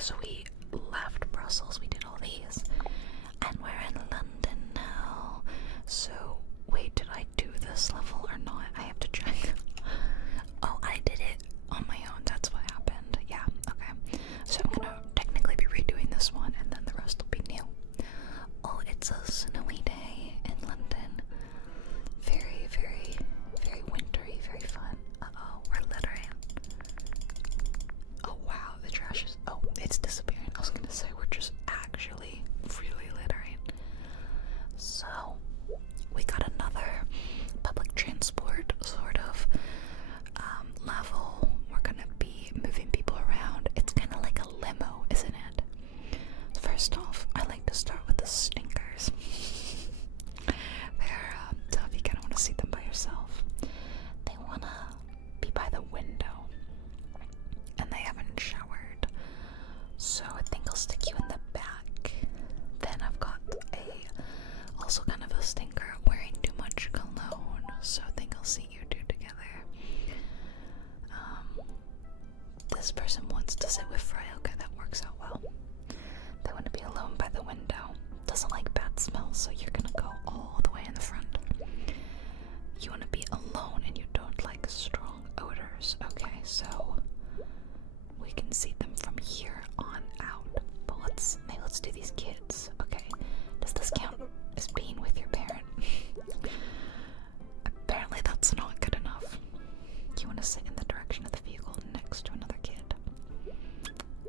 so we left Brussels, we did all these, and we're in London now. So, wait, did I do this level or not? I have to check. Oh, I did it on my own, that's what happened. Yeah, okay. So I'm gonna technically be redoing this one, and then the rest will be new. Oh, it's a snowy day in London. Very, very, very wintry, very fun. Uh-oh, we're littering. Oh wow, the trash is, oh, it's disappearing. I was gonna say we're just actually freely littering. So, we got another public transport sort of level. We're gonna be moving people around. It's kind of like a limo, isn't it? First off, I like to start with the stinkers. They're tough, you kind of want to see them by yourself. They want to be by the window, and they haven't showered. So I think I'll stick you in the back. Then I've got also kind of a stinker wearing too much cologne, so I think I'll see you two together. This person wants to sit with Freya. Okay, that works out well. They want to be alone by the window. Doesn't like bad smells, so you're gonna go all the way in the front. You want to be alone and you don't like strong odors. Okay, so we can see them from here on out. But maybe let's do these kids. Okay, does this count as being with your parent? Apparently that's not good enough. You want to sit in the direction of the vehicle next to another kid.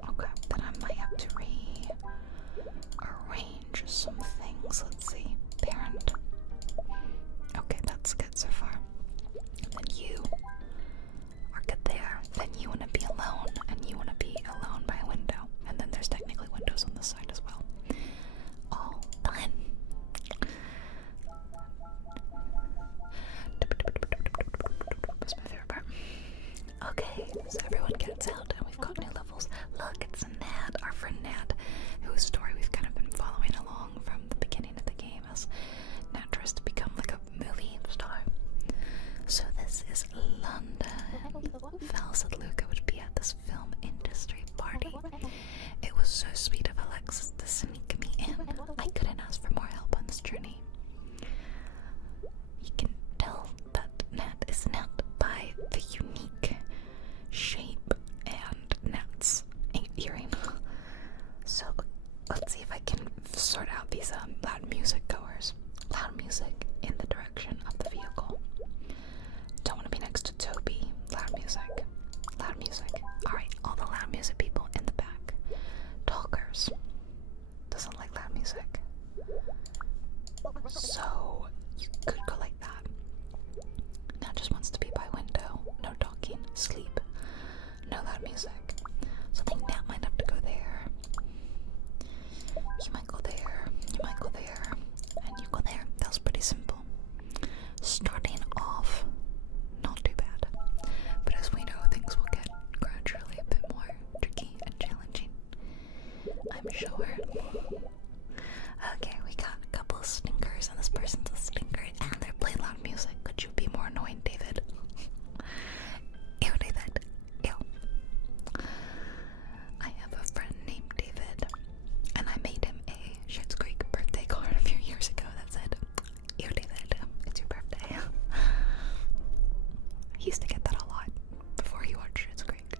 Okay, then I might have to rearrange some things. Let's see. Parent. Okay, that's good so far. Then you are good there. Then you want to be alone, and you want to be alone by a window. And then there's technically windows on this side as well. All done. That's my favorite part. Okay, so everyone gets out, and we've got new levels. Look, it's Nat, our friend Nat, whose story we've kind of been following along from the beginning of the game as Nat tries to become like a movie star. So this is London. Val said Luca would be at this film industry party. It was so sweet of Alexis to sneak me in. I couldn't ask for more help on this journey. You can tell that Nat is Nat by the unique shape and Nat's earring. So let's see if I can sort out these loud music goers. Loud music in the direction of the vehicle. Don't want to be next to Toby. Loud music. Loud music. Alright, all the loud music people in the back. Talkers. Doesn't like loud music. So you could go like that. Now just wants to be by window. No talking. Sleep. No loud music. So I think Nat might have to go there. You might go there. You might go there. And you go there. That was pretty simple. Starting off, not too bad. But as we know, things will get gradually a bit more tricky and challenging, I'm sure. Okay, we got a couple of stinkers, and this person's a stinker, and they're playing loud music. Could you be more annoying, David? Ew, David. Ew. I have a friend named David, and I made him a Schitt's Creek birthday card a few years ago that said, "Ew, David, it's your birthday." He used to get that a lot before he watched Schitt's Creek.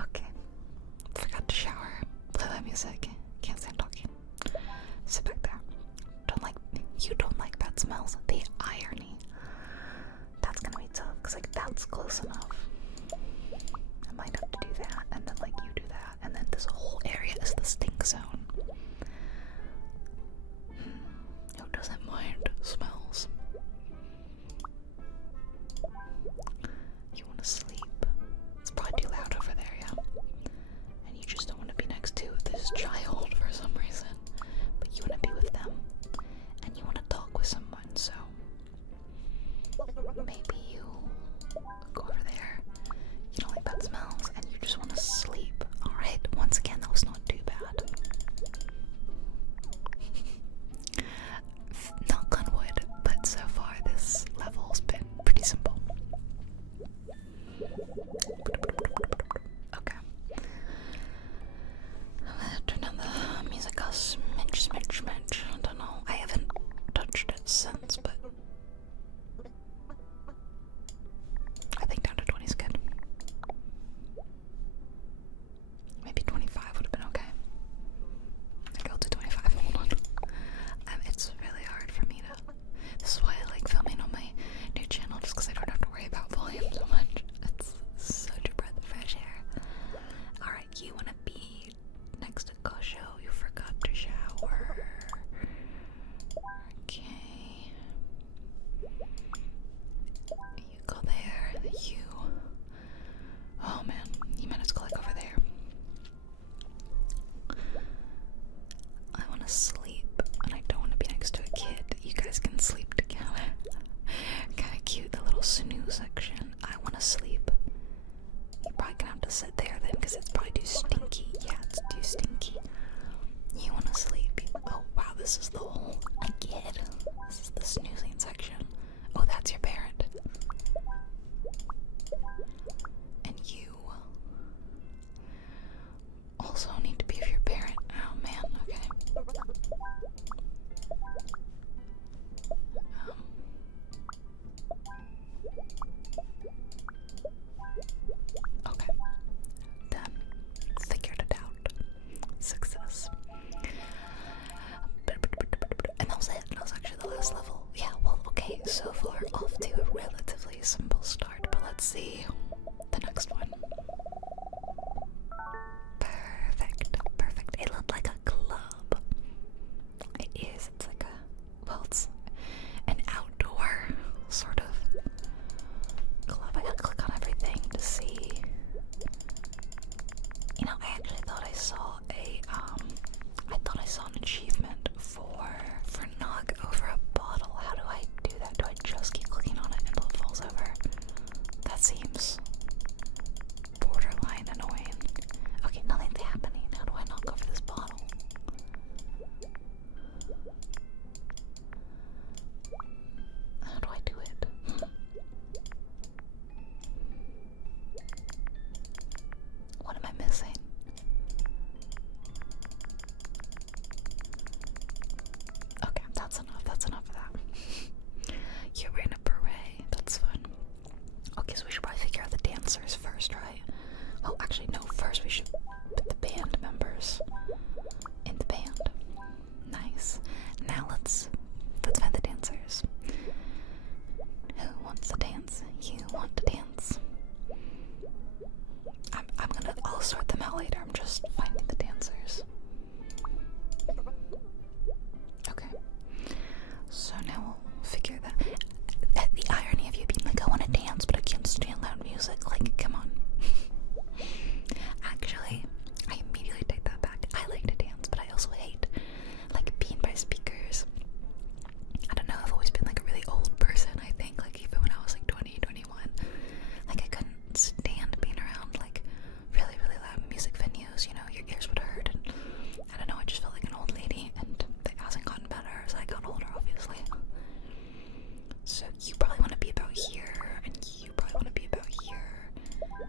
Okay. Forgot to shower. Play that music. Can't stand talking. Sit back there. You don't like bad smells. The irony. That's gonna be tough, because like that's close enough. I might have to do that, and then like you do that, and then this whole area is the stink zone. Who doesn't mind smells? You want to sleep. It's probably too loud over there, yeah? And you just don't want to be next to this child you want to be next to Kosho? You forgot to shower. Okay. You go there. You. Oh man, you might as well go over there. I want to sleep, and I don't want to be next to a kid. You guys can sleep together. Kind of cute, the little snooze section. I want to sleep. You're probably gonna have to sit there then, because it's probably too stinky. Yeah, it's too stinky. You want to sleep. Oh wow, this is the whole kid. This is the snoozing section. Oh, that's your parent. And you also need to be with your parent. Oh man, okay. Okay. Done. Figured it out. Success. And that was it. That was actually the last level. Yeah, well, okay, so far off to a relatively simple start, but let's see the next one. Perfect. Perfect. It looked like a club. It is. It's like a, well, it's an outdoor sort of club. I gotta click on everything to see. You know, I actually thought I saw an achievement for knock over a bottle. How do I do that? Do I just keep clicking on it until it falls over? That seems borderline annoying. Okay, nothing's happening. How do I knock over this bottle? How do I do it? What am I missing? Okay, that's enough. That's enough of that. You're wearing a beret. That's fun. Okay, so we should probably figure out the dancers first, right? Oh, actually, no. First, we should put the band members in the band. Nice. Now let's find the dancers. Who wants to dance? You want to dance? I'll sort them out later. I'm just finding the dancers. Okay. So now we'll figure that. The irony of you being like, I want to dance, but I can't stand loud music. Like, come on. Actually, I immediately take that back. I like to dance, but I also hate, like, being by speakers. I don't know, I've always been, like, a really old person, I think. Like, even when I was, like, 20, 21. Like, I couldn't stand being around, like, really, really loud music venues. You know, your ears would hurt, and I don't know, I just felt like an old lady, and it hasn't gotten better as I got older, obviously. So you probably want to be about here, and you probably want to be about here,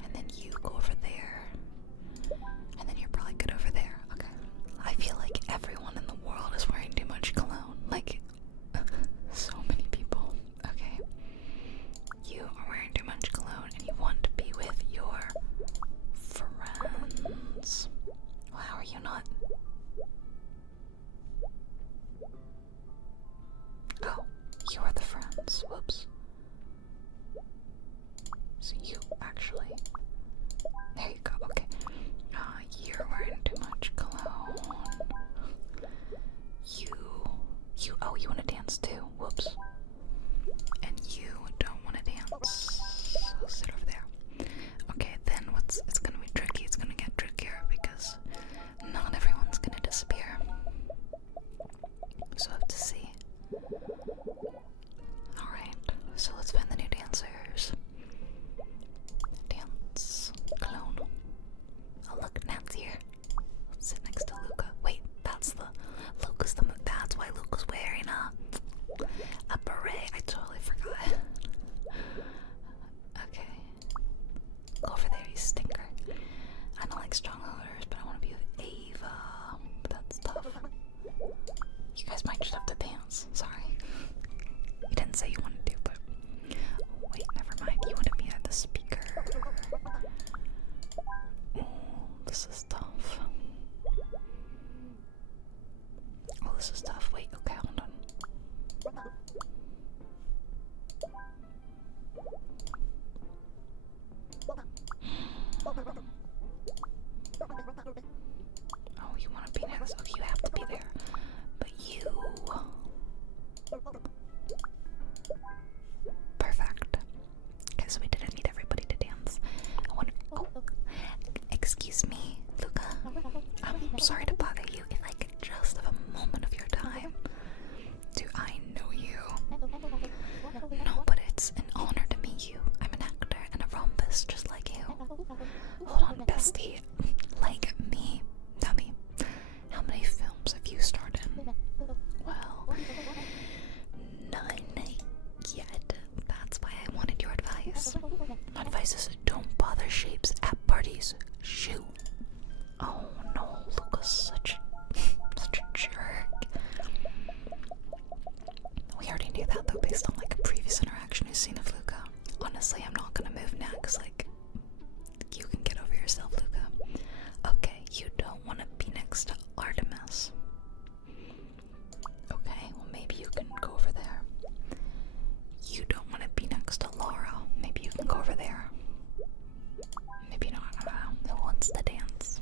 and then you go over there, and then you're probably good over there. Okay. I feel like everyone in the world is wearing too much cologne. Like, so many people. Okay. You are wearing too much cologne, and you want to be with your friends. Well, how are you not? Oh, you are the friends. Whoops. So you actually... There you go, okay. You're wearing too much cologne. Oh, you want to dance too. Whoops. And you don't want to dance. So sit over there. Okay, then it's gonna be tricky. It's gonna get trickier because not everyone's gonna disappear. So I have to see. Alright, so let's find the new dancers. Dance. Cologne. Oh look, Nat's here. Let's sit next to Luca. Wait, that's why Luca's wearing a beret. I totally forgot. Okay. Go over there, you stinker. I don't like strong odors, but I want to be with Ava. But that's tough. You guys might just have to dance. Sorry. You didn't say you wanted to, but... Wait, never mind. You want to be at the speaker. Oh, this is tough. Oh, this is tough. Wait, okay, hold on. on, bestie. Like me. Tell me, how many films have you starred in? Well, none yet. That's why I wanted your advice. My advice is don't bother shapes at parties. Shoot. Oh no, Luca's such a jerk. We already knew that though, based on like a previous interaction we've seen of Luca. Honestly, I'm not gonna move next. Like, you can get over yourself, Luca. Okay, you don't want to be next to Artemis. Okay, well maybe you can go over there. You don't want to be next to Laura. Maybe you can go over there. Maybe not. I don't know. Who wants to dance?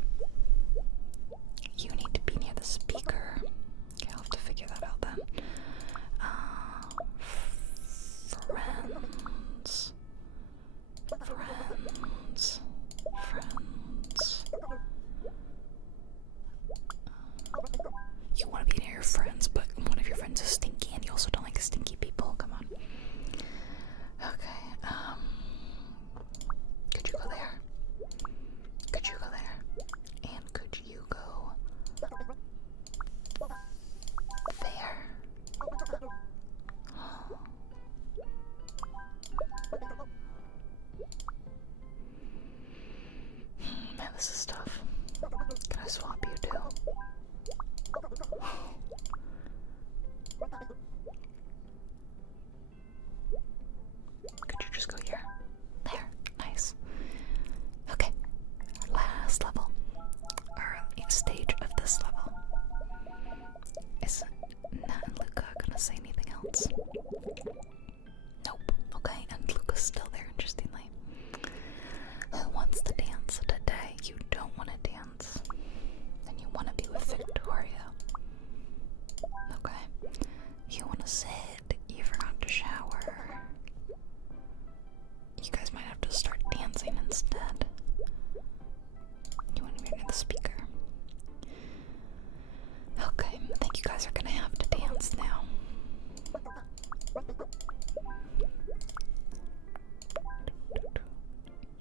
You need to be near the speaker. Okay, I'll have to figure that out then. Friends. You want to be near your friends, but one of your friends is stinky, and you also don't like stinky people. Come on. Okay, could you go there? Could you go there? And could you go there? Man, this is tough. Can I swap you too? Could you just go here? There. Nice. Okay. Our last level. Our stage of this level. Is Nat and Luca gonna say anything else? Nope. Okay, and Luca's still there, interestingly. Who wants to dance today? You don't want to dance. Then you want to be with Victoria. Okay. You want to sit. You forgot to shower. You guys might have to start dancing instead. You want to be near the speaker. Okay, I think you guys are gonna have to dance now.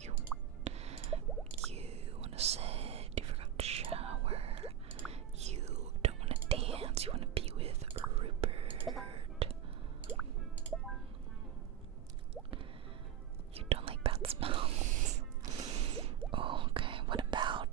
You want to sit. You forgot to shower. You don't want to dance. You want to be with Rupert. You don't like bad smells. Oh, okay. What about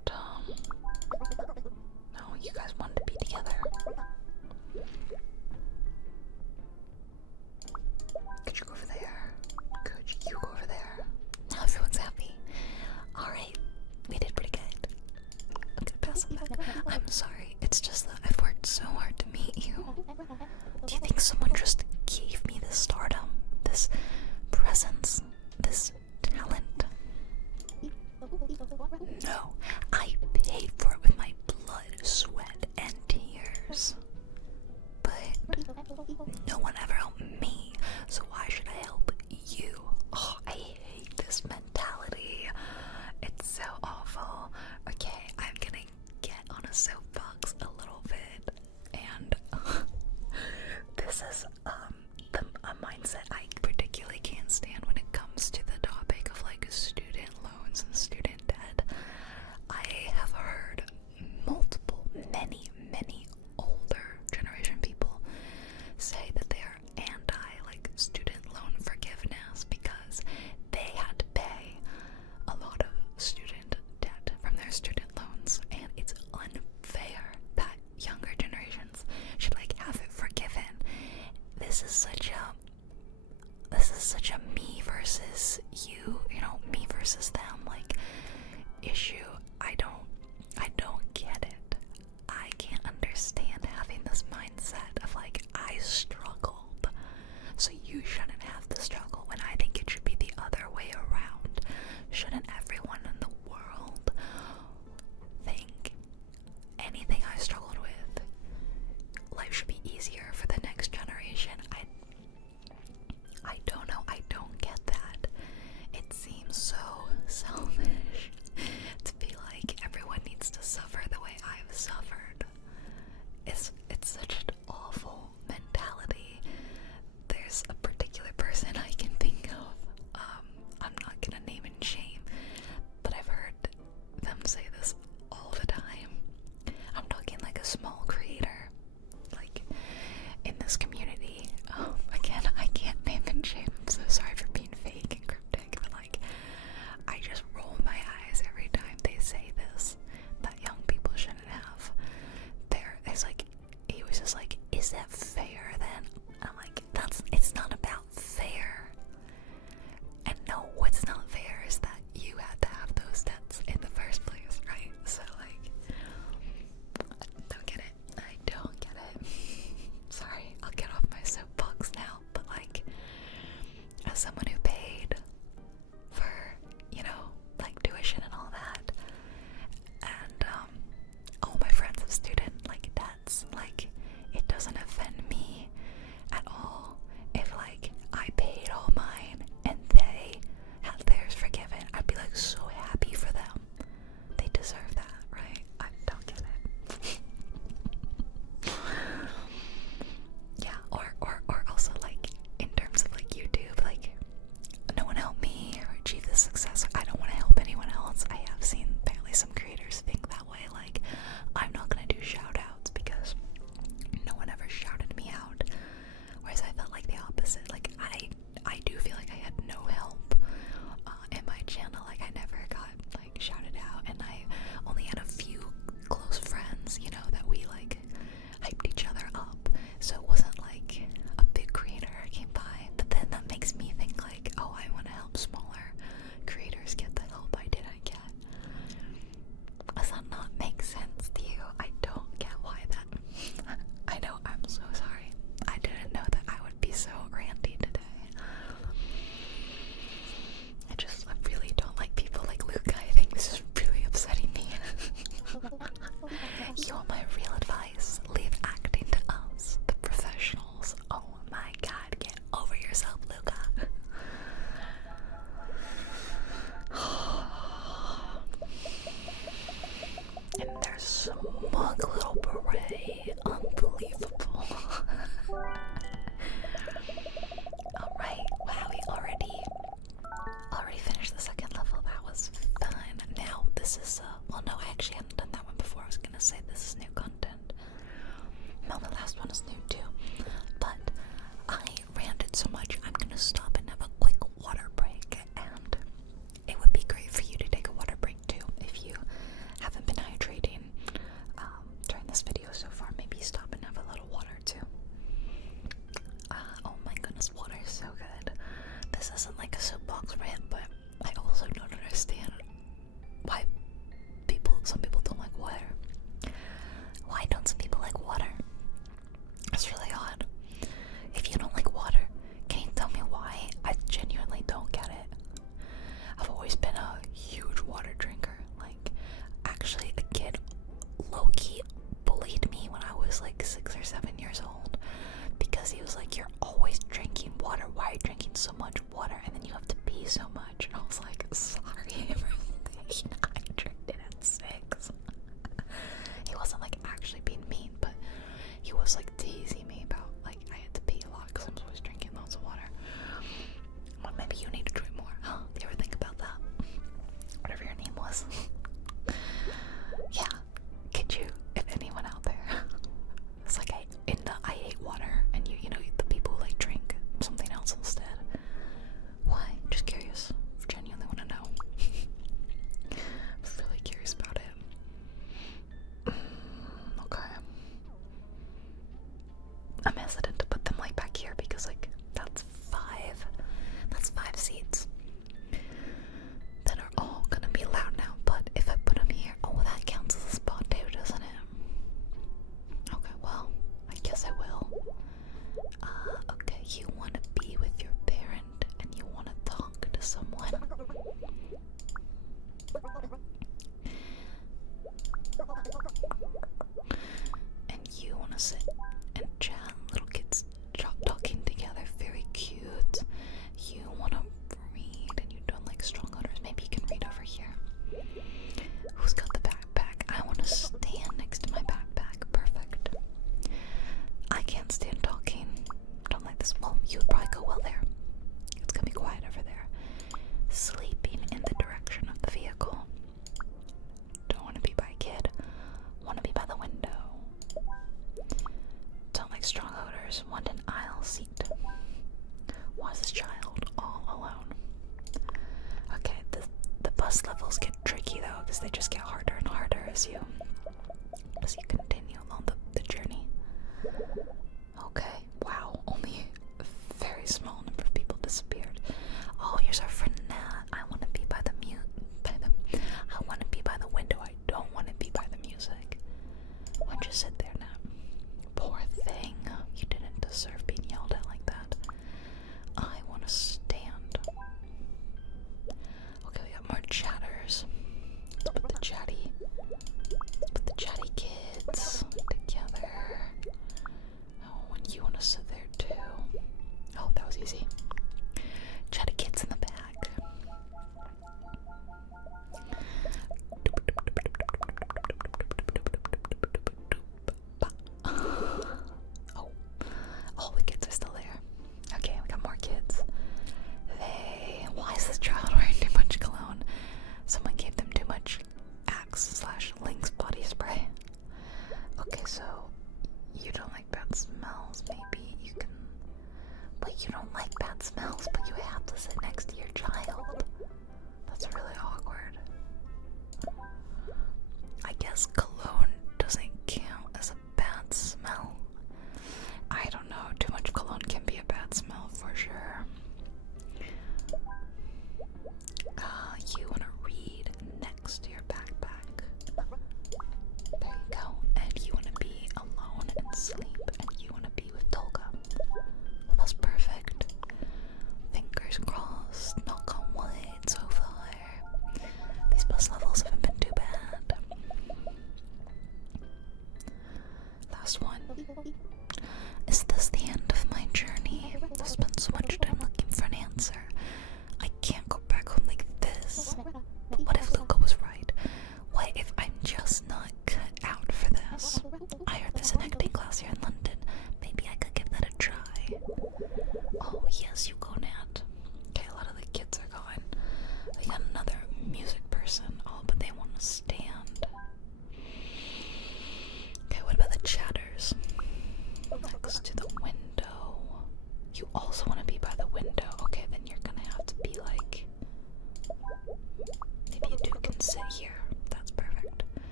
actually hadn't done that one before. I was gonna say this is new content. No, the last one is new too. But I ranted so much, I'm gonna stop and have a quick water break. And it would be great for you to take a water break too. If you haven't been hydrating during this video so far, maybe stop and have a little water too. Oh my goodness, water is so good. This isn't like a soapbox rant, but I also don't understand why some people don't like water. Why don't some people like water? It's really odd. If you don't like water, can you tell me why? I genuinely don't get it. I've always been a huge water drinker. Like, actually, a kid low-key bullied me when I was like 6 or 7 years old because he was like, "You're always drinking water. Why are you drinking so much water? And then you have to pee so much." And I was like, "Sorry for staying hydrated at 6. He wasn't like actually being mean, but he was like teasing me about like I had to pee a lot because I'm always drinking loads of water. Well, maybe you need to drink more, huh? You ever think about that? Whatever your name was. Yeah, could you, if anyone out there, it's like I hate water, and you know the people who like drink something else instead. Why? Just curious. Genuinely want to know. Really curious about it. Okay. I'm hesitant to put them like back here because like that's five seats that are all gonna be loud now. But if I put them here, oh, that counts as a spot too, doesn't it? Okay, well, I guess I will. Okay, you want to be with your parent and you want to talk to someone. And you want to sit and chat, little kids talking together, very cute. You want to read and you don't like strong odors. Maybe you can read over here. Who's got the backpack? I want to stand next to my backpack. Perfect. I can't stand talking. Don't like this. Well, you would probably go well there. It's gonna be quiet over there. Sleeping in the direction of the vehicle. Don't want to be by a kid. Want to be by the window. Don't like strong odors. Want an aisle seat. Why is this child all alone? Okay, the bus levels get tricky though, because they just get harder and harder as you continue along the journey. Okay, wow, only a very small number of people disappeared. Oh, here's our friend Nat. I want to be by the I want to be by the window. I don't want to be by the music. Why don't you sit there, Nat? Poor thing. You didn't deserve being yelled at like that. I want to stand. Okay, we got more chatters. Let's put the chatty kids together. Oh, and you want to sit there too. Oh, that was easy. Chatty kids in the back. Oh, all the kids are still there. Okay, we got more kids. Why is this child wearing too much cologne? Someone gave them too much Axe/Lynx body spray. Okay, so you don't like bad smells. Maybe you can. But you don't like bad smells, but you have to sit next to your child. That's really awkward. I guess cologne doesn't count as a bad smell. I don't know. Too much cologne can be a bad smell for sure. You want to read next to your backpack. There you go. And you want to be alone and sleep. And you want to be with Tolga. Well, that's perfect. Fingers crossed. Knock on wood so far. These bus levels haven't been too bad. Last one. Is this the end of my journey? I've spent so much time looking for an answer. I can't go back home like this. But what if Luca was right? What if I'm just not cut out for this? I heard there's an acting class here in London. Maybe I could give that a try. Oh, yes, you go, Nat. Okay, a lot of the kids are going. We got another music person. Oh, but they want to stand.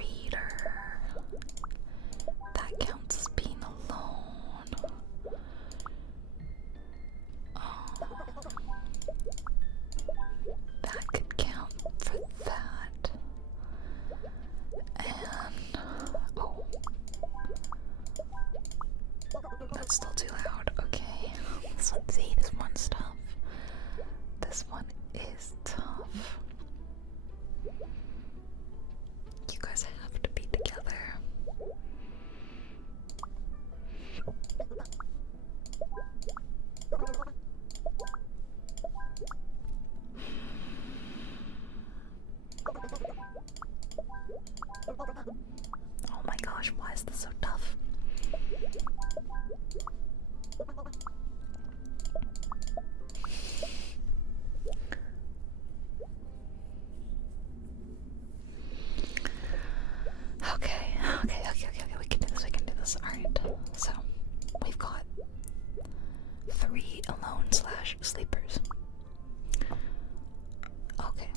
reader. That counts as being alone. That could count for that. And oh, that's still too loud. Okay, so let's see. This one's tough. This one is tough. You guys have to be together. Oh my gosh, why is this so tough? Okay, we can do this, alright. So, we've got 3 alone/sleepers. Okay.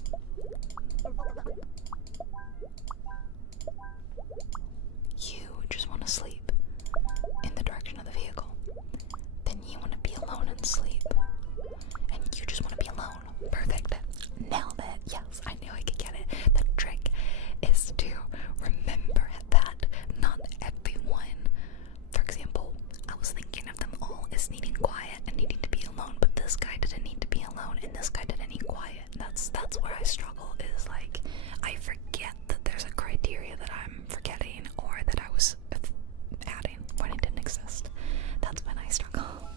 You just want to sleep in the direction of the vehicle. Then you want to be alone and sleep. And you just want to be alone. Perfect. Nailed it. Yes, I knew I could get it. The trick is to remember that not everyone, for example, I was thinking of them all as needing quiet and needing to be alone, but this guy didn't need to be alone and this guy didn't need quiet. That's where I struggle, is like I forget that there's a criteria that I'm forgetting or that I was adding when it didn't exist. That's when I struggle.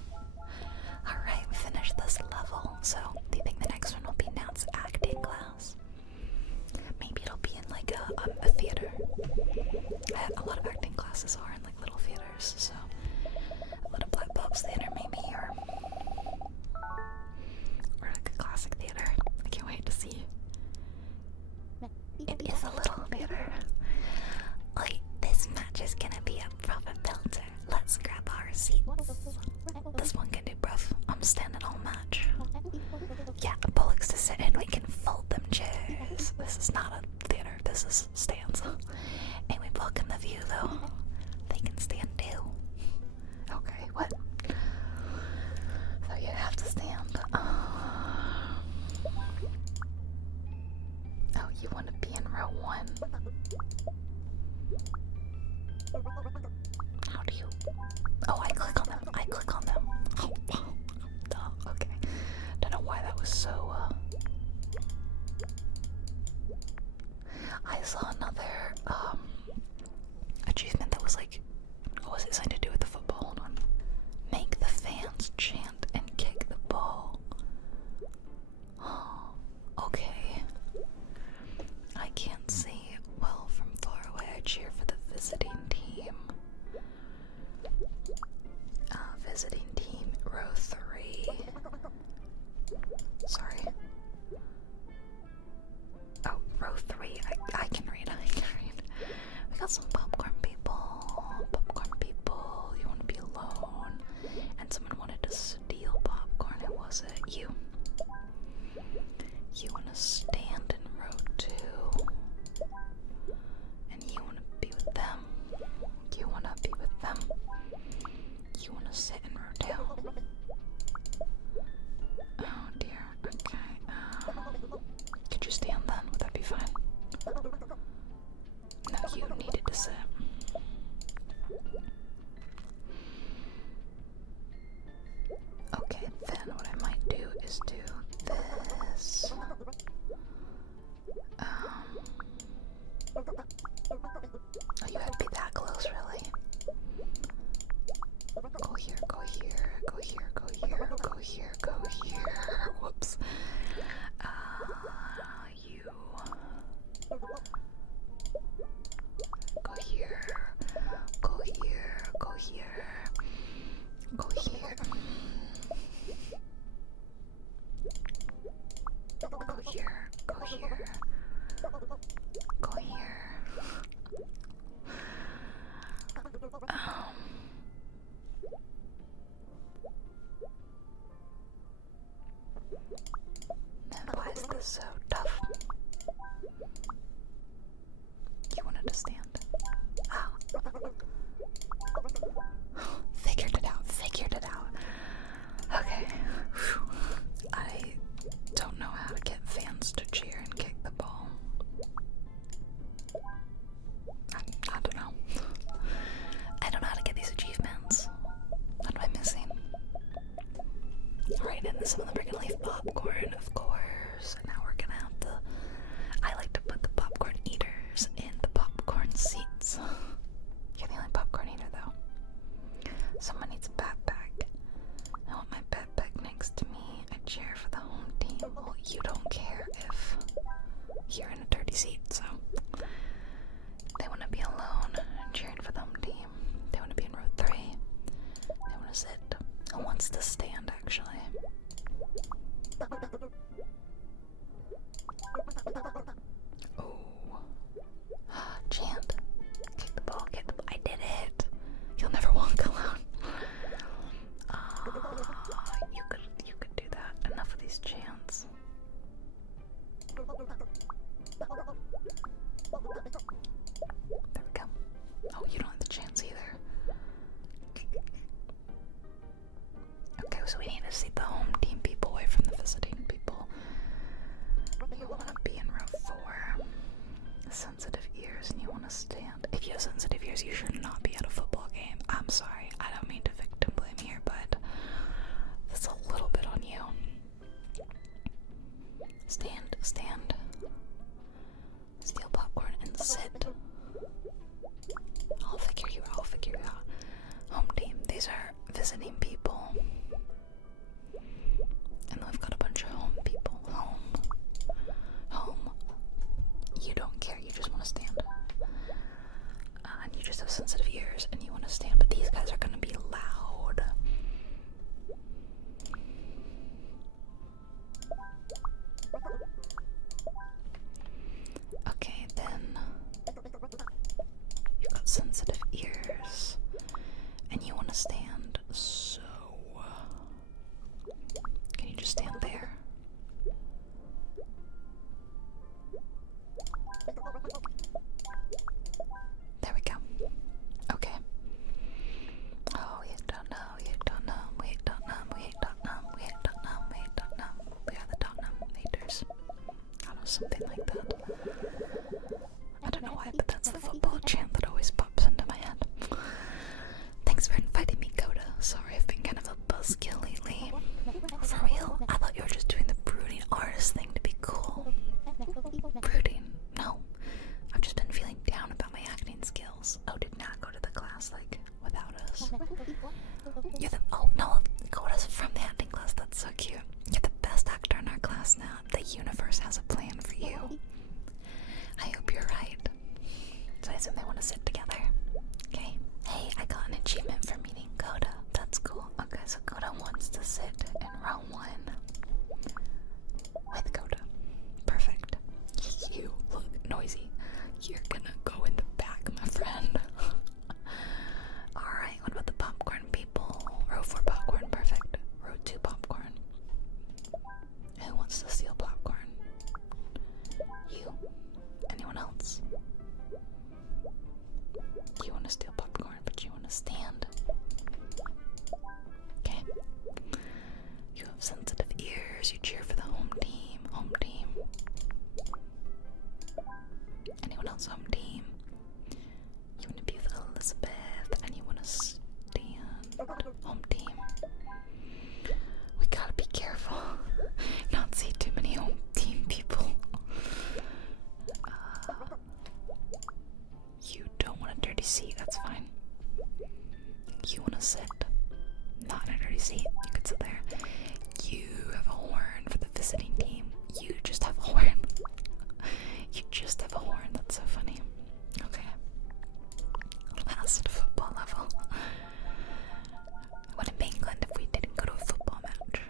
Alright, we finished this level, so do you think the next one will be Nat's acting class? Maybe it'll be in like a theater. A lot of acting classes are in like little theaters, so a little black box theater maybe, or like a classic theater. I can't wait to see. It is a little theater. Like, this match is gonna be a proper belter. Let's grab our seats. This one can do, bruv. I'm standing all match. Yeah, bullocks to sit in. We can fold them chairs. This is not a theater. This is stands. And we blocking the view, though. They can stand too. Okay, what? So you have to stand. Oh, you want to be in row 1? How do you? Oh, I click on them. I click on them. Oh, duh. Okay. Don't know why that was so. I saw another achievement that was like, what was it? Something to do with the football. Hold on. Make the fans chant and kick the ball. Okay. I can't see well from far away. I cheer for the visiting team. Visiting team, row 3. Sorry. Oh, row 3. I can read. We got some popcorn people. Popcorn people. You want to be alone. And someone wanted to steal popcorn. Who was it? You. You want to stand in row 2. And you want to be with them. You want to be with them. You want to sit in row 2. Oh dear. Okay. Could you stand then? Would that be fine? No, you needed to sit. Okay, then what I might do is do this. Oh, you had to be that close, really? Go here, go here, go here, go here, go here, go here. Whoops. You. Go here, go here, go here, go here. Go here, go here, go here. Why is this so tough? You want to to stand. Oh. Figured it out, figured it out. Okay. Whew. I don't know how to get fans to cheer and kick the ball. I don't know. I don't know how to get these achievements. What am I missing? Alright, and some of them are gonna leave popcorn, of course. Now we're gonna have to. I like to put the popcorn eaters in the popcorn seats. You're the only popcorn eater, though. Someone needs a backpack. I want my backpack next to me. I cheer for the home team. Well, you don't care if you're in a dirty seat, so they want to be alone cheering for the home team. They want to be in row 3. They want to sit. Who wants to stand, actually? Oh. Chant. Kick the ball, get the ball. I did it. You'll never walk alone. You could do that. Enough of these chants. There we go. Oh, you don't have the chance either. Okay, so we need to seat the home team people away from the visiting people. You want to be in row 4. Sensitive ears, and you want to stand. If you have sensitive ears, you should not be at a football game. I'm sorry, I don't mean to victim blame here, but that's a little bit on you. Stand, stand. Steal popcorn and sit. I'll figure you out, I'll figure you out. Home team, these are visiting people. And then we've got a bunch of home people. Home. You don't care, you just want to stand. And you just have sensitive ears and you want to stand, but these guys are going to be loud. Okay, then you've got sensitive ears and you want to stand, so can you just stand there? There we go. Okay. Oh, you don't know, we ain't Tottenham, we ain't Tottenham, we ain't Tottenham, we ain't Tottenham, we ain't Tottenham. We are the Tottenham haters. I don't know, something like that. I don't know why, but that's the football chant that always pops into my head. Thanks for inviting me, Coda. Sorry, I've been kind of a buzzkill lately. For real? I thought you were just doing the brooding artist thing to be cool. Brooding? No. I've just been feeling down about my acting skills. Oh, did Nat go to the class, like, without us? You're the— oh, no, Coda's from the acting class. That's so cute. You're the best actor in our class now. The universe has a plan for you. I hope you're right. So I assume they want to sit together. Okay. Hey, I got an achievement for meeting Coda. That's cool. Okay, so Coda wants to sit in row 1 with Coda. Perfect. You look noisy. You're gonna go in the back, my friend. Alright, what about the popcorn people? Row 4 popcorn, perfect. Row 2 popcorn. Who wants to steal popcorn? You. Anyone else? You want to steal popcorn, but you want to stand. Okay. You have sensitive ears. You cheer for the home team. Home team. Anyone else home team? You want to be with Elizabeth, and you want to stand. Home team. We gotta be careful. Not see too many home team people. You don't want a dirty seat, that's fine. You want to sit. Not in a dirty seat. You could sit there. You have a horn for the visiting team. You just have a horn. You just have a horn. That's so funny. Okay. Last football level. What in England if we didn't go to a football match?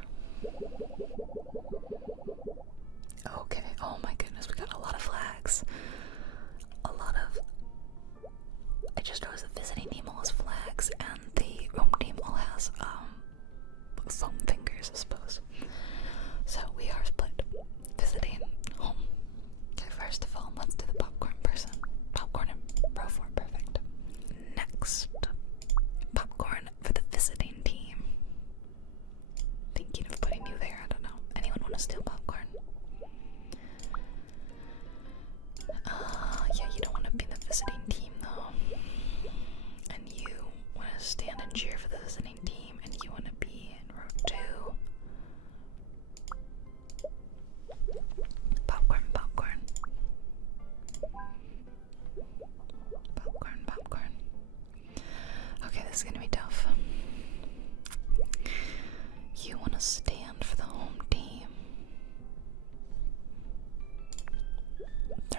Okay. Oh my goodness, we got a lot of flags. A lot of— I just noticed the visiting team all has flags and the home team all has foam fingers, I suppose. So we are split. Visiting home. Okay, first of all, let's do the popcorn person. Popcorn and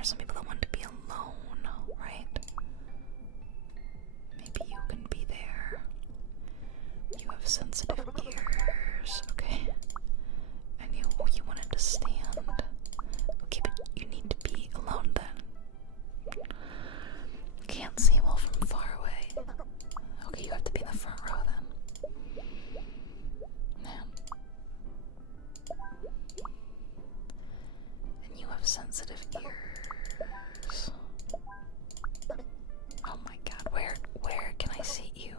some people that want to be alone, right? Maybe you can be there. You have sensitive ears, okay? And you wanted to stand. Okay, but you need to be alone then. Can't see well from far away. Okay, you have to be in the front row then. Man. And you have sensitive ears. Oh my god, where can I see you?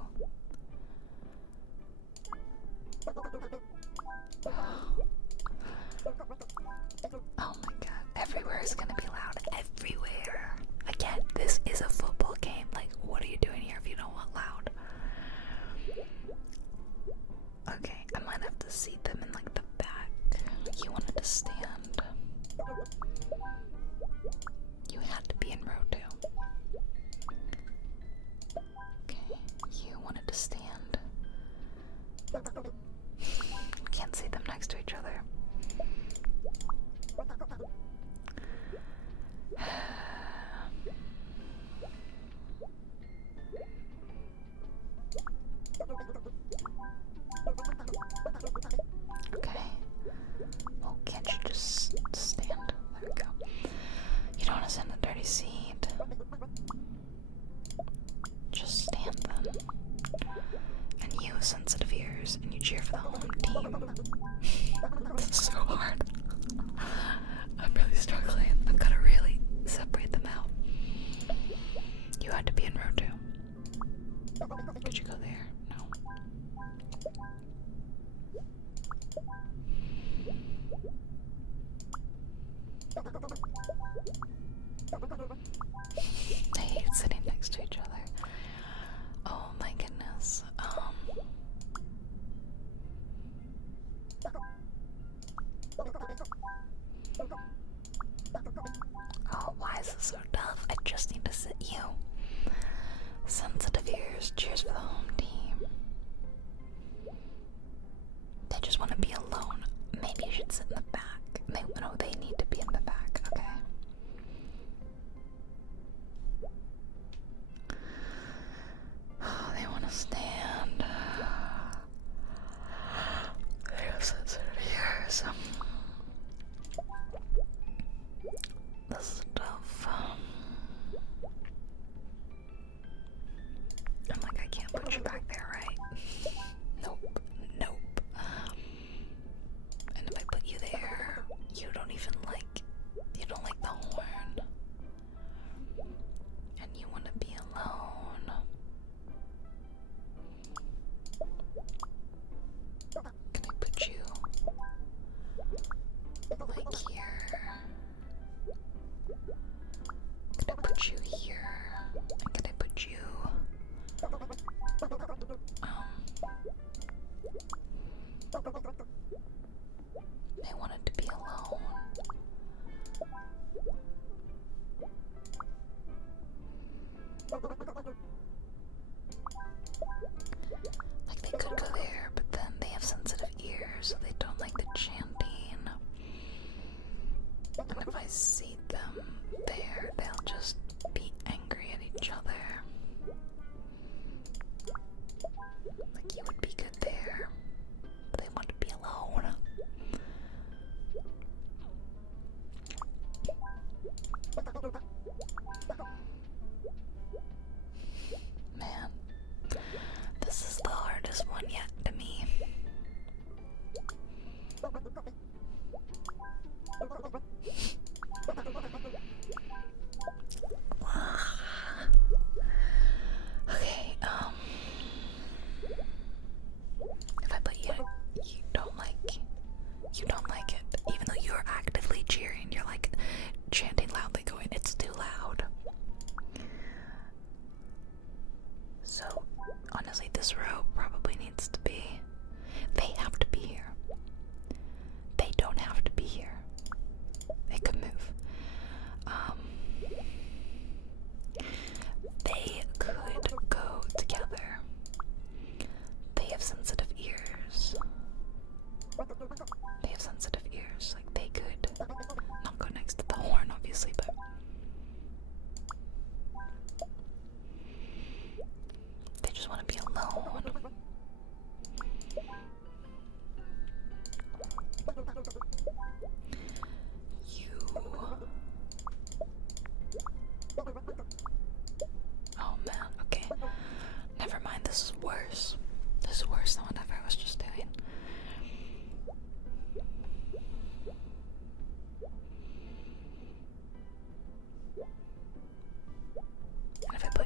Oh my god, everywhere is gonna be loud. Everywhere. Again, this is a football game. Like, what are you doing here if you don't want loud? Okay, I might have to seat them in like the back. You wanted to stand. You had to be in row 2. Okay, you wanted to stand. Can't see them next to each other. Okay. Well, can't you just stand? There we go. You don't want to sit in a dirty seat. Just stand then. And you have sensitive ears, and you cheer for the home team. This is so hard. I'm really struggling. I've got to really separate them out. You had to be in row 2. Could you go there? No. They hate sitting next to each other. Oh my goodness. Oh, why is this so tough? I just need to sit you. Sensitive ears, cheers for the home team. They just want to be alone. Maybe you should sit in the back. No, they need to be in the back, okay? Oh, they want to stand. They have sensitive ears. This is tough. I'm like, I can't put you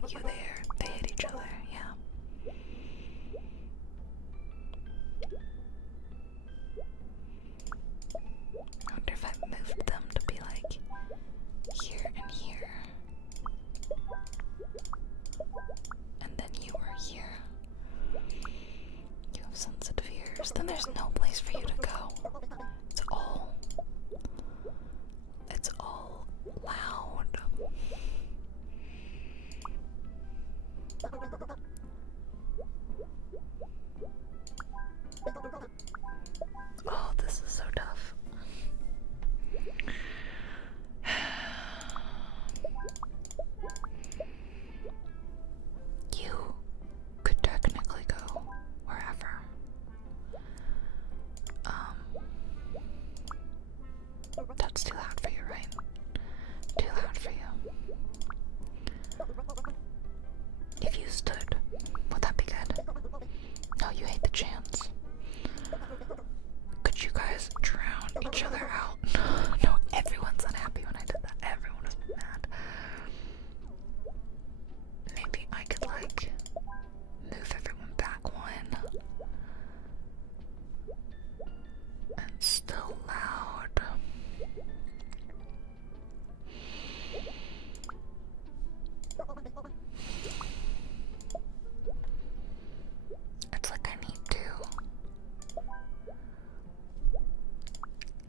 got you there. They hit each other, yeah. I wonder if I moved them to be like here and here. And then you are here. You have sensitive ears. Then there's no place for you to go. It's all loud. Oh, this is so tough. You could technically go wherever. That's too loud for you, right? Too loud for you. If you stood, would that be good? No, you hate the chance. Could you guys drown each other out? No, everyone's unhappy when I did that. Everyone was mad. Maybe I could like move everyone back one. And still loud. It's like I need to.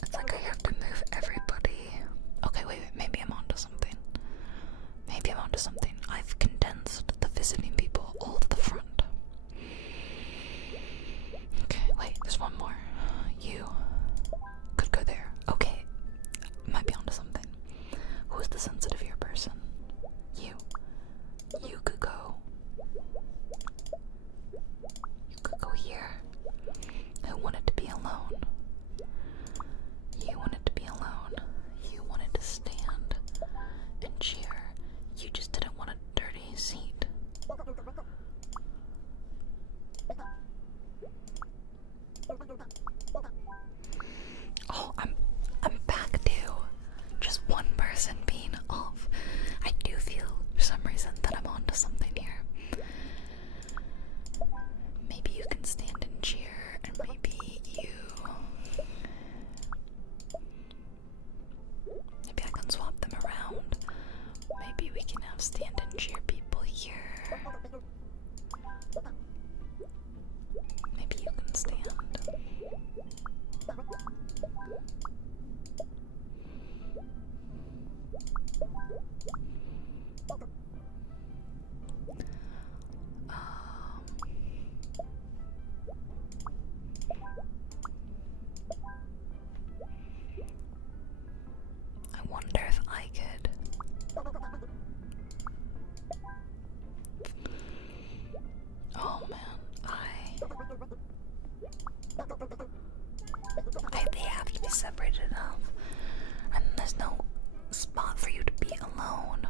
It's like I have to move everybody. Okay, wait, maybe I'm onto something. Maybe I'm onto something. I've condensed the visiting people all to the front. Okay, wait, there's one more. You could go there. Okay, might be onto something. Who's the sensitive ear person? You. You could go. You could go here. Who wanted to be alone? You wanted to be alone. You wanted to stand and cheer. You just didn't want a dirty seat. Oh, I'm back to just one person being off. I do feel for some reason that I'm onto something here. Maybe you can stand and cheer, and maybe I can swap them around. Maybe we can have stand and cheer people here. Maybe you can stand. I wonder if I could. Oh man, they have to be separated enough, and there's no spot for you to be alone.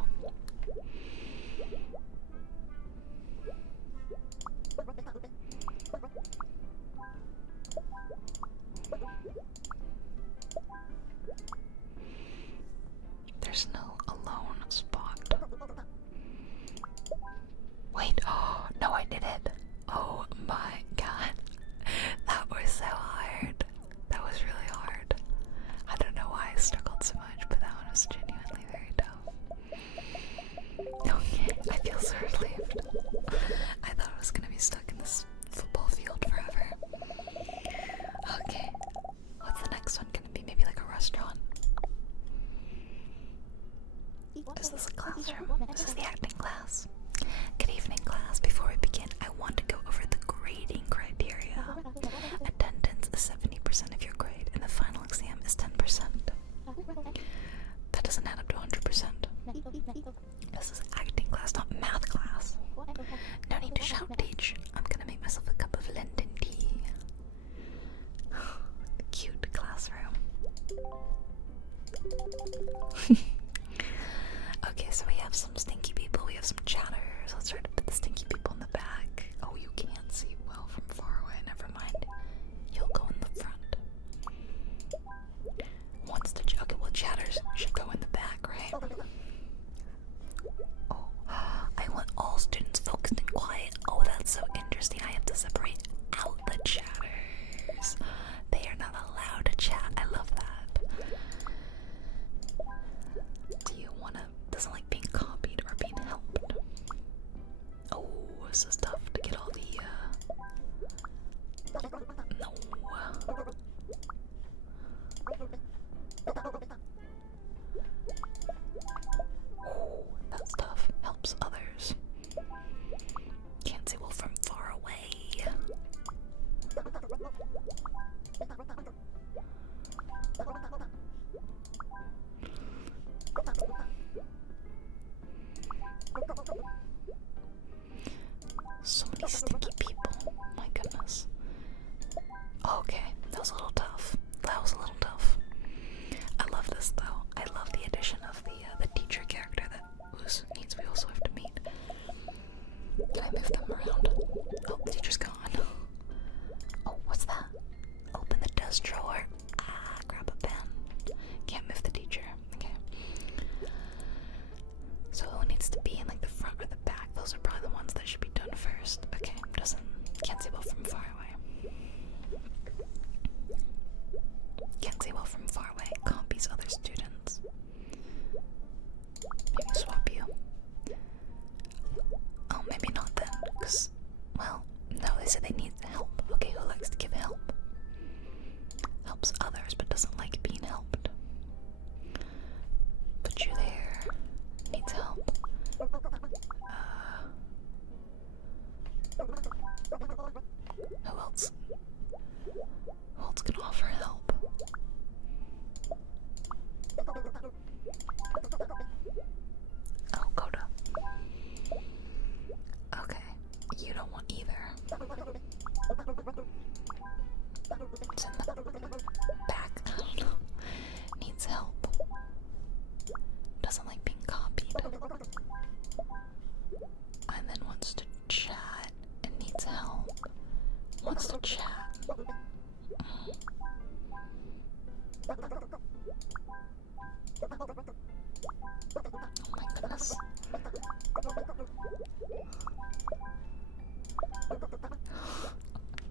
There's no alone spot. Wait, oh, no, I did it. Oh my god. That was so hard. That was really hard. I don't know why I struggled so much, but that one was genuinely very tough. Okay, I feel so relieved. I thought I was gonna be stuck in this football field forever. Okay, what's the next one gonna be? Maybe like a restaurant? Is this a classroom? This is the acting class. Good evening, class. Before we begin, I want to go over the grading criteria. Attendance is 70% of your grade, and the final exam is 10%. That doesn't add up to 100%. This is acting class, not math class. No need to shout, teach. I'm gonna make myself a cup of London tea. Cute classroom. Okay, so we have some stinky people, we have some chatters. Let's try to put the stinky people in the back. Oh, you can't see well from far away, never mind. You'll go in the front. Okay, well, chatters should go in the back, right? Oh, I want students focused and quiet. Oh, that's so interesting. I have to separate out the chatters. They are not allowed to chat. I love that. Do you wanna, doesn't like being copied or being helped? Oh, this is tough to get all the, no. Oh, that's tough. Helps others. Can't see well from far away. So many sticky people. My goodness. Okay, that was a little tough. That was a little tough. I love this though. I love the addition of the teacher character that whose needs we also have to meet. Can I move them around? Oh, the teacher's gone. Oh, what's that? Open the desk drawer. Ah, grab a pen. Can't move the teacher. Okay. So who needs to be in like the front or the back? Those are probably the ones that should be done first. Okay, can't see well from far away. Can't see well from far away. Copies other students. Maybe swap you. Oh, maybe not then, because, well, no, they said they need help. Okay, who likes to give help? Helps others, but doesn't like being helped. Put you there. Needs help. Who else? Who else can offer help? Oh, Coda. Okay, you don't want either. It's in the back. I don't know. Needs help. Doesn't like being copied. And then wants to chat and needs help. Wants to chat. Oh my goodness.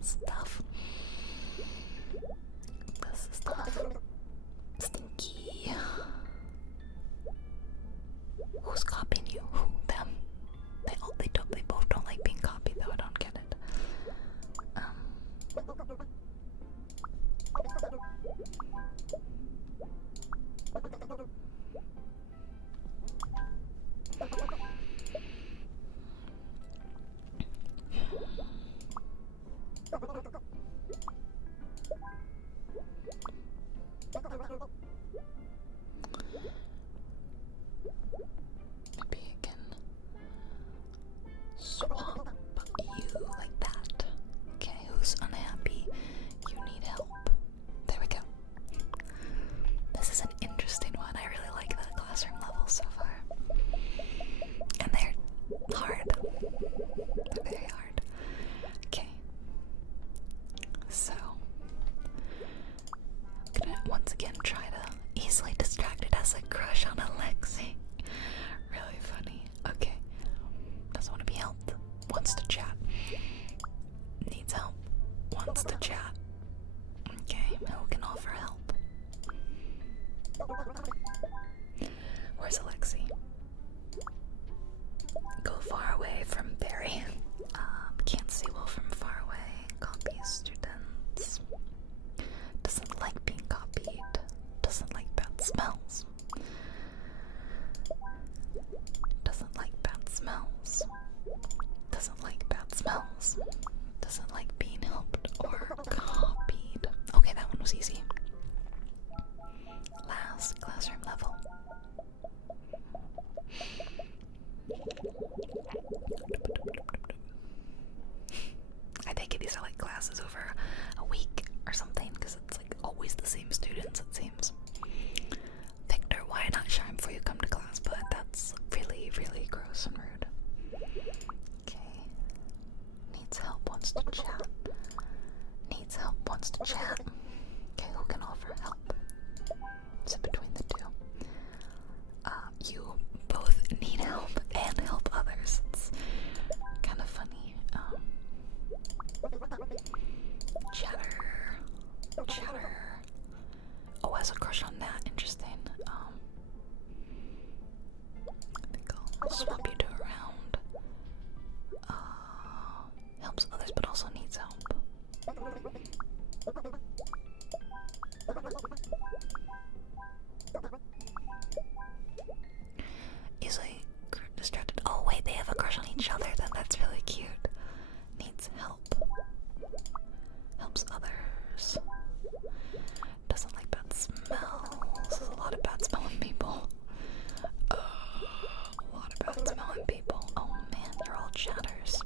Stuff. This is tough. Stinky. Who's copying you? Who? Them? They both don't like being copied though. I don't get it. Maybe I can swap you like that. Okay, who's unhappy? You need help. There we go. This is an interesting one. I really like the classroom levels so far. And they're hard. They're very hard. Okay. So, I'm gonna once again try to easily distract it as a crush on Alexi. Really funny. Okay. Doesn't want to be helped. Wants to chat. Needs help. Wants to chat. Okay, who can offer help? Where's Alexi? Go far away from Barry. Can't see well from far away. Copy students. Doesn't like being copied. Doesn't like bad smells. Doesn't like bad smells. Doesn't like bad smells. Doesn't like being helped or copied. Okay, that one was easy. Last classroom level. I take it these are like classes over a week or something because it's like always the same students, it seems. Victor, why not shine before you come to class? But that's really, really gross and rude. Okay. Needs help. swap you two around. Helps others but also needs help. Easily distracted. Oh wait, they have a crush on each other then. That's really cute. Needs help. Helps others. Doesn't like bad smells. There's a lot of bad smelling people. A lot of bad smelling people. Oh man, you're all chatters.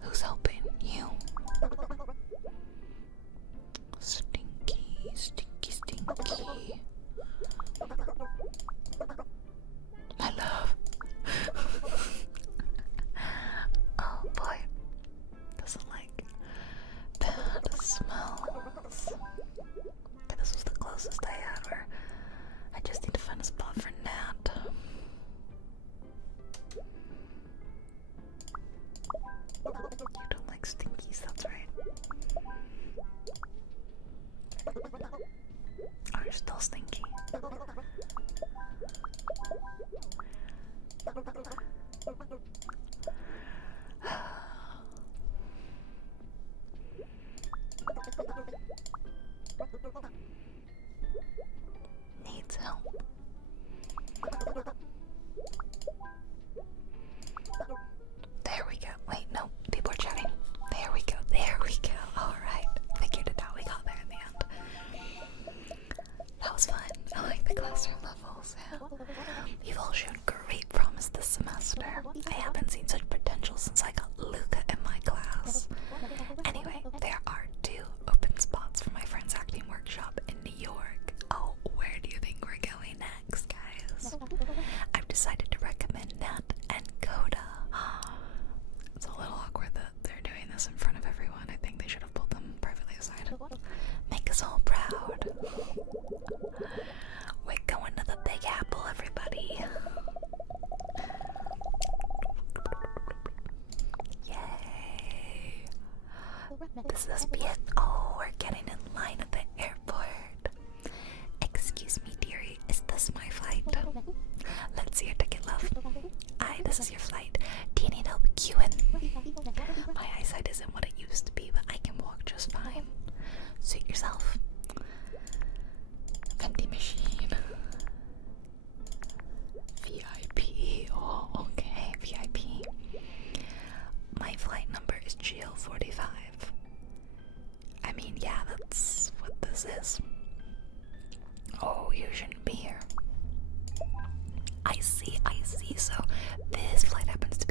Who's helping? You. Stinky, stinky, stinky. My love. Oh boy. Doesn't like bad smells. Okay, this was the closest I had where I just need to find a spot for Nat. You don't like stinkies, that's right. Oh, you're still stinky. Needs help. There we go. Wait, no, people are chatting. There we go. There we go. Alright. Figured it out. We got there in the end. That was fun. I like the classroom levels. Yeah. You've all shown great promise this semester. I haven't seen such potential since I got Luca in my class. Anyway, there are 2 open spots for my friend's acting workshop in New York. Oh, where do you think we're going next, guys? I've decided to recommend Nat and Coda. It's a little awkward that they're doing this in front of everyone. I think they should have pulled them privately aside. Make us all proud. We're going to the Big Apple, everybody. Yay. This must be it. Oh, we're getting in line at the airport. Excuse me, dearie. Is this my flight? Let's see your ticket, love. Aye, this is your flight. Do you need help queuing? My eyesight isn't what it used to be, but I can walk just fine. Suit yourself. Vending machine. VIP. Oh, okay. VIP. My flight number is GL45. I mean, yeah, that's what this is. Oh, you shouldn't be here. I see. So this flight happens to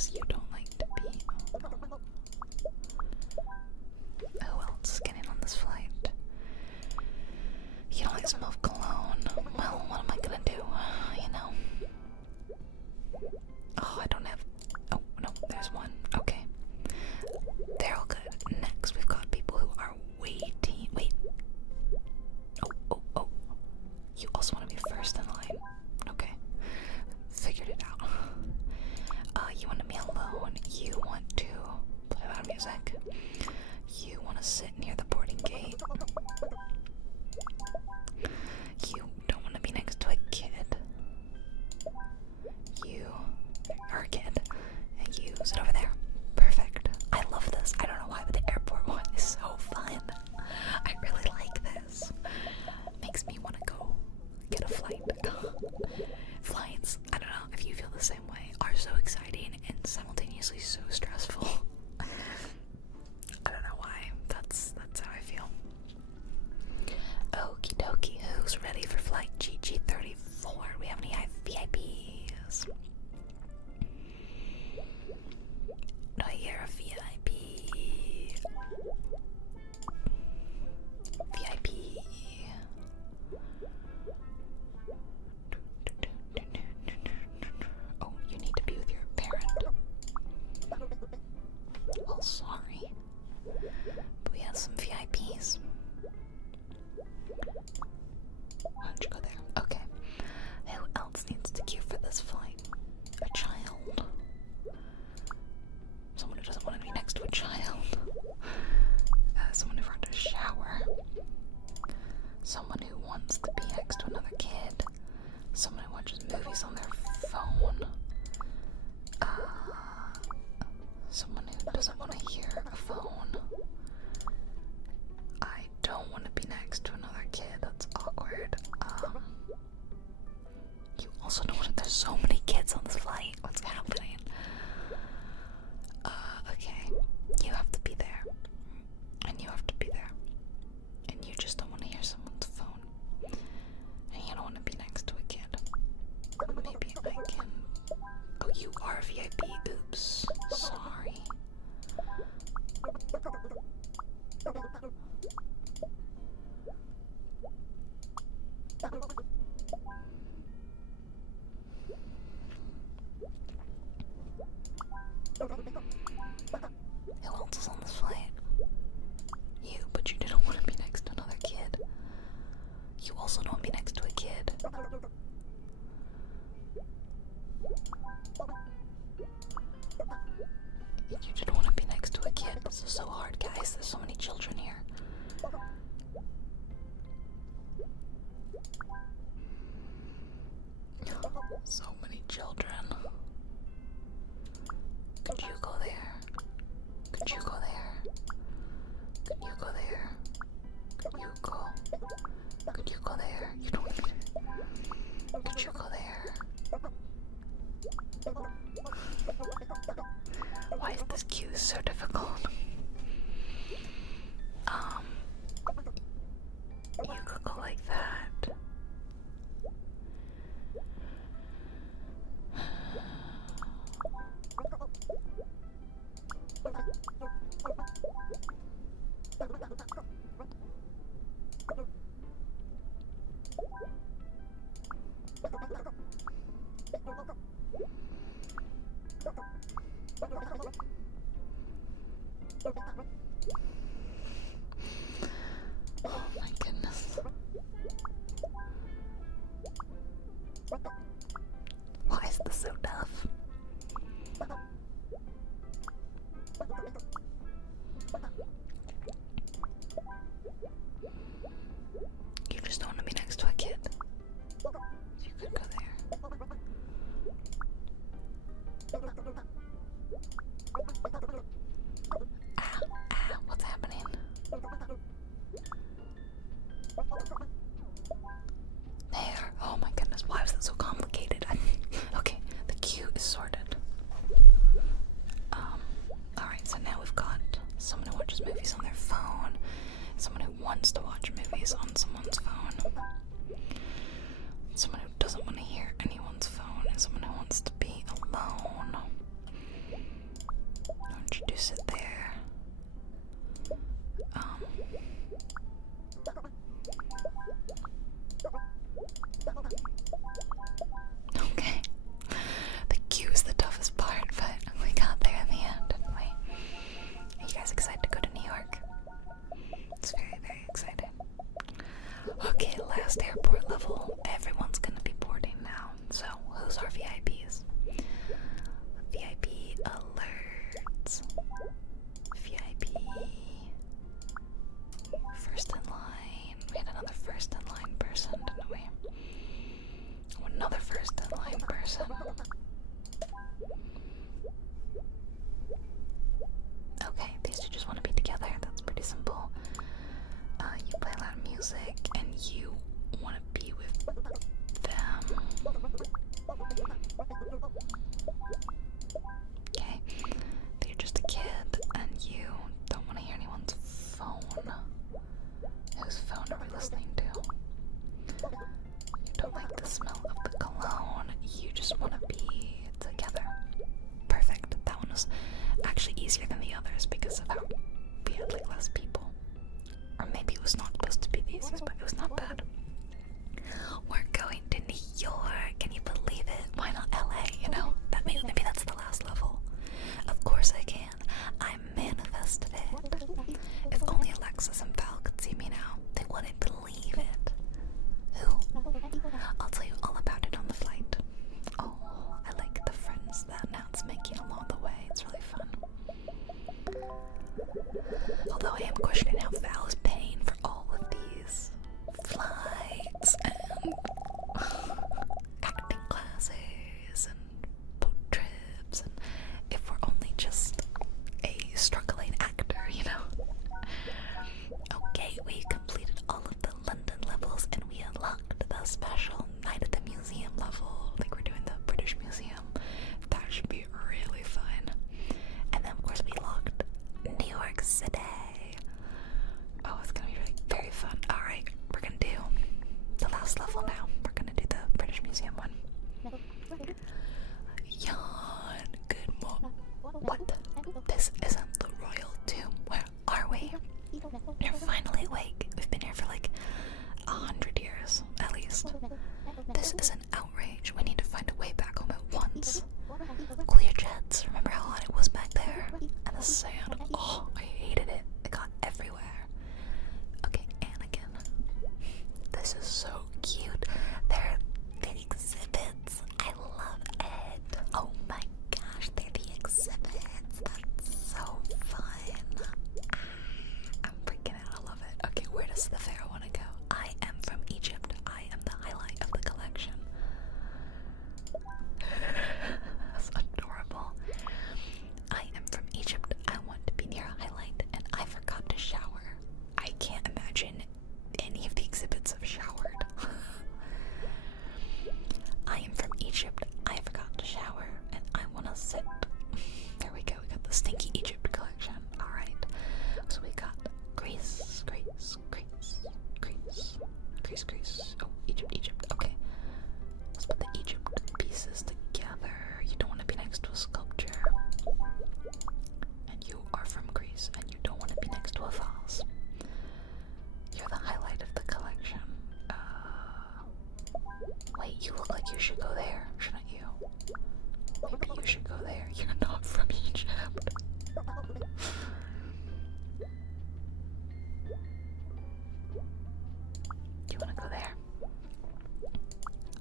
because you don't like to be. Who else is getting on this flight? You don't like the smell of cologne. Well, what am I gonna do? You know. Oh, I don't have. Oh no, there's one. Okay, they're all good. Next, we've got people who are waiting. Wait. Oh. You also want to be first in line. Okay. Figured it out. You want to be alone. You want to play loud music. You want to sit near the boarding gate. You don't want to be next to a kid. You are a kid. And you sit over there. Perfect. I love this. I don't know why, but the airport one is so fun. I really like this. Makes me want to go get a flight. Flights, I don't know if you feel the same way, are so exciting and simultaneously so stressful. I don't know why. That's how I feel. Okie dokie, who's ready for flight GG34? We have any VIPs? No, you're a VIP. VIP. Oh, you need to be with your parent. Well, sorry. But we have some VIPs. Why don't you go there? Okay. Who else needs to queue for this flight? A child. Someone who doesn't want to be next to a child. Someone who forgot to shower. Someone who wants to be next to another kid. Someone who watches movies on their phone. Someone who doesn't want to hear a phone. I don't want to be next to another kid. That's awkward. You also don't want to. There's so many kids on this flight. What's happening? Okay. You have to be there. And you have to be there. And you just don't want to hear someone's phone. And you don't want to be next to a kid. Maybe I can. Oh, you are VIP. Oops. Sorry. Who else is on this flight? You, but you didn't want to be next to another kid. You also don't want to be next to a kid. You didn't want to be next to a kid. This is so hard, guys. There's so many children here. So many children. Could you go there? Could you go there? Could you go there? Could you go? Could you go there? You don't. Could you go there? Why is this queue so difficult? You could go like that. Okay, these two just want to be together. That's pretty simple. You play loud music and you want to be with them. Okay, they're just a kid and you don't want to hear anyone's phone. Whose phone are we listening to? You don't like the smell of the cologne. You just want to be together. Perfect. That one was actually easier than the others because of how we had like less people. Or maybe it was not supposed to be the easiest, but it was not bad. We're going to New York. Can you believe it? Why not LA? You know, maybe that's the last level. Of course I can. I manifested it. If only Alexis and Val could see me now, they wouldn't believe it. Who? I'll tell you all about it on the flight. Oh, I like the friends that Nat's making along the way. It's really fun. Although I am questioning how Val is paying for all of these flights and acting classes and boat trips, and if we're only just a struggling actor, you know. Okay, we completed all of the London levels and we unlocked the special Night at the Museum level. Like we're doing the British Museum. That should be really fun. And then of course we locked New York City. Oh, it's gonna be really very fun. Alright, we're gonna do the last level now. We're gonna do the British Museum one. Yawn. Good morning. What? This isn't the royal tomb. Where are we? You're finally awake. We've been here for like 100 years, at least. This is an outrage. We need to find a way back home at once. Cool your jets. Remember how hot it was back there? And the sand. Oh, I hated it. It got everywhere. Okay, Anakin. This is so cute. They're the exhibits. I love it. Oh my gosh, they're the exhibits. That's so fun. I'm freaking out. I love it. Okay, where does the pharaoh want to go? I am from Egypt. I am the highlight of the collection. That's adorable. I am from Egypt. I want to be near a highlight, and I forgot to shower. I can't imagine any of the exhibits have showered. I am from Egypt. I forgot to shower, and I want to sit. There we go. We got the Stinky Egypt collection. Alright. So we got Greece, Greece, Greece, Greece, Greece, Greece. Oh, Egypt, Egypt. Okay. Let's put the Egypt pieces together. You don't want to be next to a sculpture. And you are from Greece, and you don't want to be next to a vase. You're the highlight of the collection. Wait, you look like you should go there, shouldn't you? Maybe you should go there. You're not from Egypt. You wanna go there?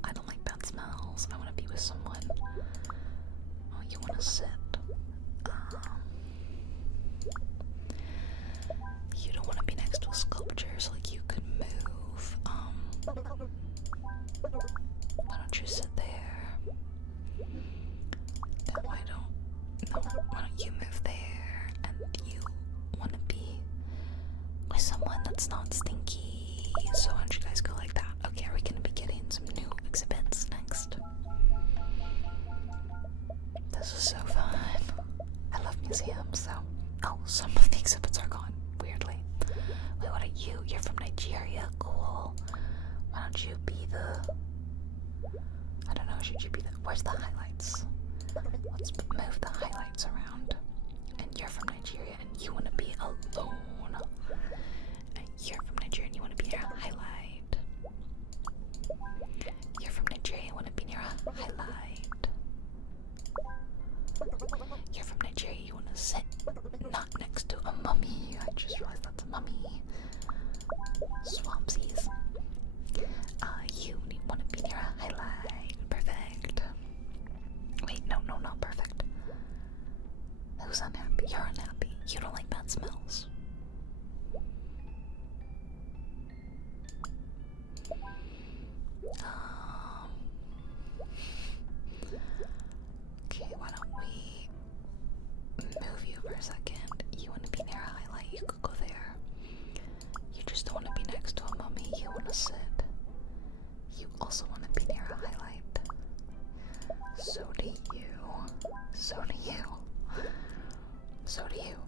I don't like bad smells. I wanna be with someone. Oh, you wanna sit? You don't wanna be next to a sculpture, so like you could move. Why don't you sit there? Then why don't you move there? And you wanna be with someone that's not stinky. So why don't you guys go like that? Okay, are we gonna be getting some new exhibits next? This is so fun. I love museums, so. Oh, some of the exhibits are gone, weirdly. Wait, what are you? You're from Nigeria? Cool. Why don't you be the... I don't know, should you be the... Where's the highlights? Let's move the highlights around. And you're from Nigeria and you want to be alone. And you're from Nigeria and you want to be near a highlight. You're from Nigeria and want to be near a highlight. You're from Nigeria, you want to sit not next to a mummy. I just realized that's a mummy. Swampsies. You want to be near a highlight. Perfect. Wait, no, not perfect. Who's unhappy? You're unhappy. You don't like bad smells. near a highlight, you could go there. You just don't want to be next to a mummy, you want to sit. You also want to be near a highlight. So do you. So do you. So do you.